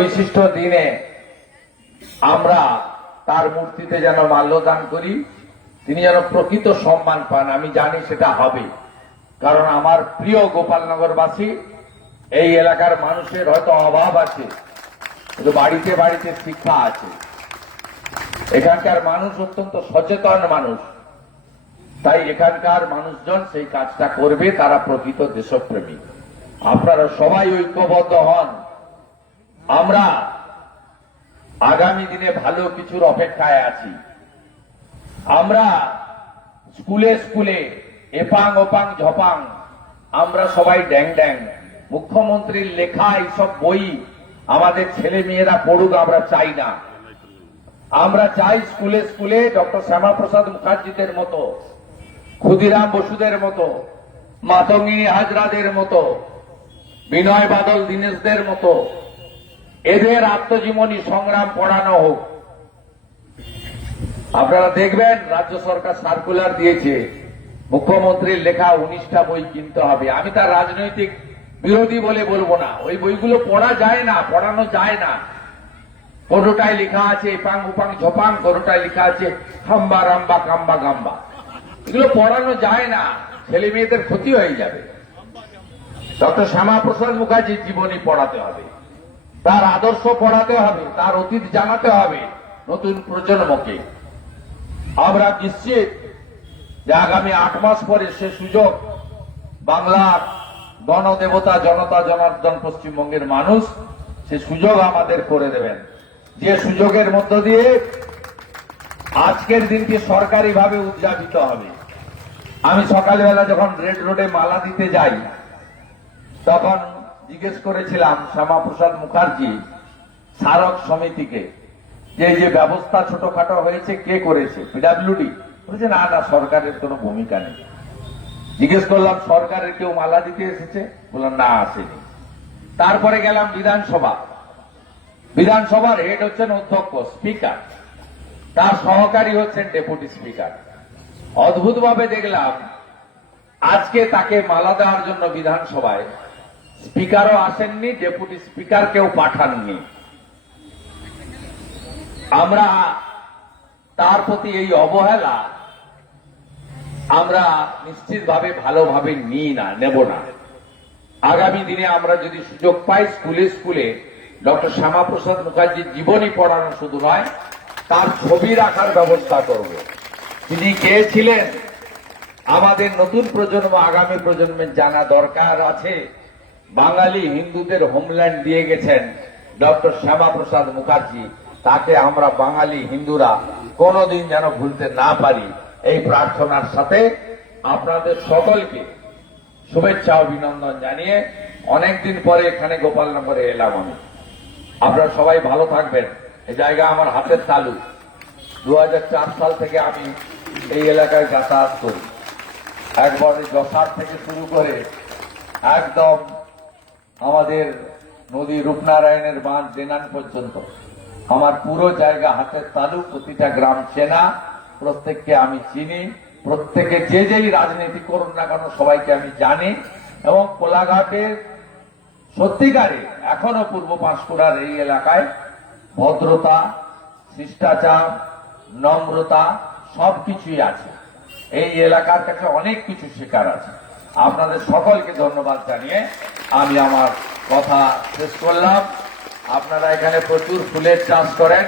বিশিষ্ট দিনে আমরা তার মূর্তিতে যেন মাল্যদান করি, তিনি যেন প্রকৃত সম্মান পান। আমি জানি সেটা হবে, কারণ আমার প্রিয় গোপালনগরবাসী, এই এলাকার মানুষের হয়তো অভাব আছে, কিন্তু বাড়িতে বাড়িতে শিক্ষা আছে। এখানকার মানুষ অত্যন্ত সচেতন মানুষ, তাই এখানকার মানুষজন সেই কাজটা করবে, তারা প্রকৃত দেশপ্রেমী। আপনারা সবাই ঐক্যবদ্ধ হন। আমরা আগামী দিনে ভালো কিছুর অপেক্ষায় আছি। আমরা স্কুলে স্কুলে এপাং ওপাং ঝপাং আমরা সবাই ড্যাং ড্যাং। মুখ্যমন্ত্রীর লেখা এইসব বই আমাদের ছেলে মেয়েরা পড়ুক, আমরা চাই না। আমরা চাই স্কুলে স্কুলে ডক্টর শ্যামাপ্রসাদ মুখার্জিদের মতো, ক্ষুদিরাম বসুদের মতো, মাতঙ্গী হাজরাদের মতো, বিনয় বাদল দীনেশদের মতো এদের আত্মজীবনী সংগ্রাম পড়ানো হোক। আপনারা দেখবেন রাজ্য সরকার সার্কুলার দিয়েছে, মুখ্যমন্ত্রীর লেখা 19টা বই কিনতে হবে। আমি তার রাজনৈতিক বিরোধী বলে বলবো না, ওই বইগুলো পড়া যায় না, পড়ানো যায় না। কোনোটায় লেখা আছে এপাং উপাং ঝপাং, কোনোটায় লেখা আছে হাম্বা রাম্বা কাম্বা গাম্বা। এগুলো পড়ানো যায় না, ছেলে মেয়েদের ক্ষতি হয়ে যাবে। ডক্টর শ্যামাপ্রসাদ মুখার্জির জীবনী পড়াতে হবে, তার আদর্শ পড়াতে হবে, তার অতীত জানাতে হবে নতুন প্রজন্মকে। আমরা নিশ্চিত যে আগামী 8 মাস পরে সে সুযোগ বাংলার গণদেবতা জনতা জনার্দন পশ্চিমবঙ্গের মানুষ সে সুযোগ আমাদের করে দেবেন, যে সুযোগের মধ্য দিয়ে আজকের দিনটি সরকারিভাবে উদযাপিত হবে। আমি সকালবেলা যখন রেড রোডে মালা দিতে যাই, তখন জিজ্ঞেস করেছিলাম শ্যামাপ্রসাদ মুখার্জি স্মারক সমিতিকে যে এই যে ব্যবস্থা ছোটখাটো হয়েছে কে করেছে, পিডব্লিউডি? বলেছে না না, সরকারের কোনো ভূমিকা নেই। জিজ্ঞেস করলাম সরকারের কেউ মালা দিতে এসেছে? বললাম না, আসেনি। তারপরে গেলাম বিধানসভা, বিধানসভার হেড হচ্ছেন অধ্যক্ষ স্পিকার, তার সহকারী হচ্ছেন ডেপুটি স্পিকার। অদ্ভুতভাবে দেখলাম আজকে তাকে মালা দেওয়ার জন্য বিধানসভায় স্পিকারও আসেননি, ডেপুটি স্পিকার কেউ পাঠাননি। আমরা তার প্রতি এই অবহেলা আমরা নিশ্চিতভাবে ভালোভাবে নেব না। আগামী দিনে আমরা যদি সুযোগ পাই স্কুলে স্কুলে ডক্টর শ্যামাপ্রসাদ মুখার্জির জীবনী পড়ানো শুধু নয়, তার ছবি রাখার ব্যবস্থা করব। তিনি কে ছিলেন আমাদের নতুন প্রজন্ম, আগামী প্রজন্মের জানা দরকার আছে। বাঙালি হিন্দুদের হোমল্যান্ড দিয়ে গেছেন ডক্টর শ্যামাপ্রসাদ মুখার্জি, তাকে আমরা বাঙালি হিন্দুরা কোনোদিন যেন ভুলতে না পারি। এই প্রার্থনার সাথে আপনাদের সকলকে শুভেচ্ছা অভিনন্দন জানিয়ে অনেকদিন পরে এখানে গোপালনগরে এলাম আমি। আপনারা সবাই ভালো থাকবেন। এই জায়গা আমার হাতের তালু। 2004 সাল থেকে আমি এই এলাকায় যাতায়াত করি। একবারে যশার থেকে শুরু করে একদম আমাদের নদী রূপনারায়ণের বাঁধ দেনান পর্যন্ত আমার পুরো জায়গা হাতের তালু। প্রতিটা গ্রাম চেনা, প্রত্যেককে আমি চিনি, প্রত্যেকে যে যেই রাজনীতি করুন না কেন সবাইকে আমি জানি। এবং কোলাঘাটের সত্যিকারে এখনো পূর্ব পাঁশকুড়ার এই এলাকায় ভদ্রতা, শিষ্টাচার, নম্রতা সবকিছুই আছে। এই এলাকার কাছে অনেক কিছু শেখার আছে। আপনাদের সকলকে ধন্যবাদ জানিয়ে আমি আমার কথা শেষ করলাম। আপনারা এখানে প্রচুর ফুলের চাষ করেন।